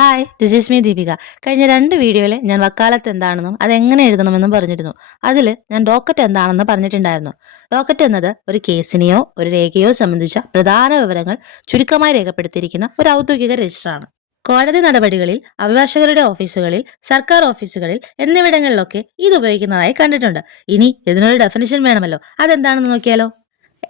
Hi, this is me Deepika. കഴിഞ്ഞ 2 വീഡിയോയിൽ ഞാൻ വക്കാലത്ത് എന്താണെന്നും അതെങ്ങനെ എഴുതണമെന്നും പറഞ്ഞിരുന്നു. അതിൽ ഞാൻ ഡോക്കറ്റ് എന്താണെന്ന് പറഞ്ഞിട്ടുണ്ടായിരുന്നു. ഡോക്കറ്റ് എന്നത് ഒരു കേസിനെയോ ഒരു രേഖയോ സംബന്ധിച്ച പ്രധാന വിവരങ്ങൾ ചുരുക്കമായി രേഖപ്പെടുത്തിയിരിക്കുന്ന ഒരു ഔദ്യോഗിക രജിസ്റ്ററാണ്. കോടതി നടപടികളിൽ, അഭിഭാഷകരുടെ ഓഫീസുകളിൽ, സർക്കാർ ഓഫീസുകളിൽ എന്നിവിടങ്ങളിലൊക്കെ ഇത് ഉപയോഗിക്കുന്നതായി കണ്ടിട്ടുണ്ട്. ഇനി ഇതിനൊരു ഡെഫിനിഷൻ വേണമല്ലോ. അതെന്താണെന്ന് നോക്കിയാലോ.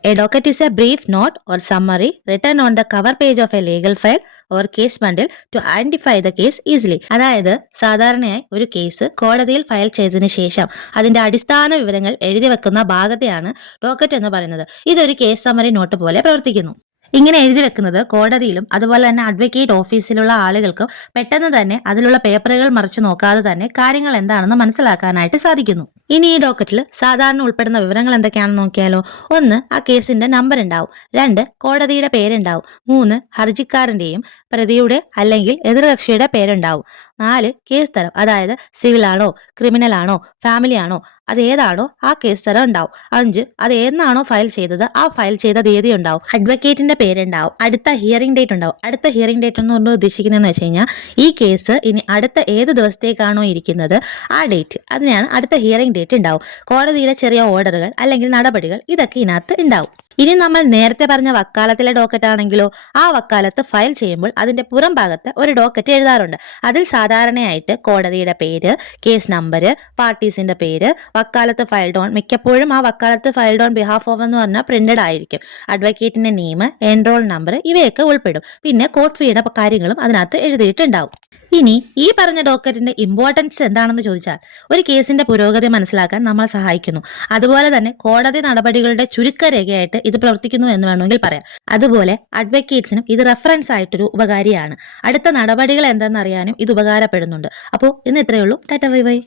A docket is a brief note or summary written on the cover page of a legal file or case bundle to identify the case easily. അതായത് സാധാരണയായി ഒരു കേസ് കോടതിയിൽ ഫയൽ ചെയ്തതിനു ശേഷം അതിന്റെ അടിസ്ഥാന വിവരങ്ങൾ എഴുതി വെക്കുന്ന ഭാഗത്തെയാണ് ഡോക്കറ്റ് എന്ന് പറയുന്നത്. ഇതൊരു കേസ് സമ്മറി നോട്ട് പോലെ പ്രവർത്തിക്കുന്നു. ഇങ്ങനെ എഴുതി വെക്കുന്നത് കോടതിയിലും അതുപോലെ തന്നെ അഡ്വക്കേറ്റ് ഓഫീസിലുള്ള ആളുകൾക്കും പെട്ടെന്ന് തന്നെ അതിലുള്ള പേപ്പറുകൾ മറിച്ചു നോക്കാതെ തന്നെ കാര്യങ്ങൾ എന്താണെന്ന് മനസ്സിലാക്കാനായിട്ട് സാധിക്കുന്നു. ഇനി ഈ ഡോക്കറ്റിൽ സാധാരണ ഉൾപ്പെടുന്ന വിവരങ്ങൾ എന്തൊക്കെയാണെന്ന് നോക്കിയാലോ. 1. ആ കേസിന്റെ നമ്പർ ഉണ്ടാവും. 2. കോടതിയുടെ പേരുണ്ടാവും. 3. ഹർജിക്കാരന്റെയും പ്രതിയുടെ അല്ലെങ്കിൽ എതിർകക്ഷിയുടെ പേരുണ്ടാവും. 4. കേസ് തരം, അതായത് സിവിൽ ആണോ ക്രിമിനൽ ആണോ ഫാമിലി ആണോ അത് ഏതാണോ ആ കേസ് തരം ഉണ്ടാവും. 5. അത് എന്നാണോ ഫയൽ ചെയ്തത് ആ ഫയൽ ചെയ്ത തീയതി ഉണ്ടാവും. അഡ്വക്കേറ്റിന്റെ പേരുണ്ടാവും. അടുത്ത ഹിയറിംഗ് ഡേറ്റ് ഉണ്ടാവും. അടുത്ത ഹിയറിംഗ് ഡേറ്റ് എന്ന് ഉദ്ദേശിക്കുന്നതെന്ന് വെച്ച് കഴിഞ്ഞാൽ ഈ കേസ് ഇനി അടുത്ത ഏത് ദിവസത്തേക്കാണോ ഇരിക്കുന്നത് ആ ഡേറ്റ്, അതിനെയാണ് അടുത്ത ഹിയറിംഗ് ഡേറ്റ് ഉണ്ടാവും. കോടതിയുടെ ചെറിയ ഓർഡറുകൾ അല്ലെങ്കിൽ നടപടികൾ ഇതൊക്കെ ഇതിനകത്ത് ഉണ്ടാവും. ഇനി നമ്മൾ നേരത്തെ പറഞ്ഞ വക്കാലത്തിലെ ഡോക്കറ്റ് ആണെങ്കിലോ, ആ വക്കാലത്ത് ഫയൽ ചെയ്യുമ്പോൾ അതിന്റെ പുറം ഭാഗത്ത് ഒരു ഡോക്കറ്റ് എഴുതാറുണ്ട്. അതിൽ സാധാരണയായിട്ട് കോടതിയുടെ പേര്, കേസ് നമ്പർ, പാർട്ടീസിന്റെ പേര്, വക്കാലത്ത് ഫയൽഡ് ഓൺ, മിക്കപ്പോഴും ആ വക്കാലത്ത് ഫയൽഡ് ഓൺ ബിഹാഫ് ഓഫ് എന്ന് പറഞ്ഞാൽ പ്രിന്റഡ് ആയിരിക്കും. അഡ്വക്കേറ്റിന്റെ നെയിം, എൻറോൾ നമ്പർ ഇവയൊക്കെ ഉൾപ്പെടും. പിന്നെ കോർട്ട് ഫീയുടെ കാര്യങ്ങളും അതിനകത്ത് എഴുതിയിട്ടുണ്ടാവും. ഇനി ഈ പറഞ്ഞ ഡോക്കറ്റിന്റെ ഇമ്പോർട്ടൻസ് എന്താണെന്ന് ചോദിച്ചാൽ ഒരു കേസിന്റെ പുരോഗതി മനസ്സിലാക്കാൻ നമ്മളെ സഹായിക്കുന്നു. അതുപോലെ തന്നെ കോടതി നടപടികളുടെ ചുരുക്കരേഖയായിട്ട് ഇത് പ്രവർത്തിക്കുന്നു എന്ന് വേണമെങ്കിൽ പറയാം. അതുപോലെ അഡ്വക്കേറ്റ്സിനും ഇത് റെഫറൻസ് ആയിട്ടൊരു ഉപകാരിയാണ്. അടുത്ത നടപടികൾ എന്തെന്നറിയാനും ഇത് ഉപകാരപ്പെടുന്നുണ്ട്. അപ്പോൾ ഇന്ന് ഇത്രയേ ഉള്ളൂ. Tata bye bye.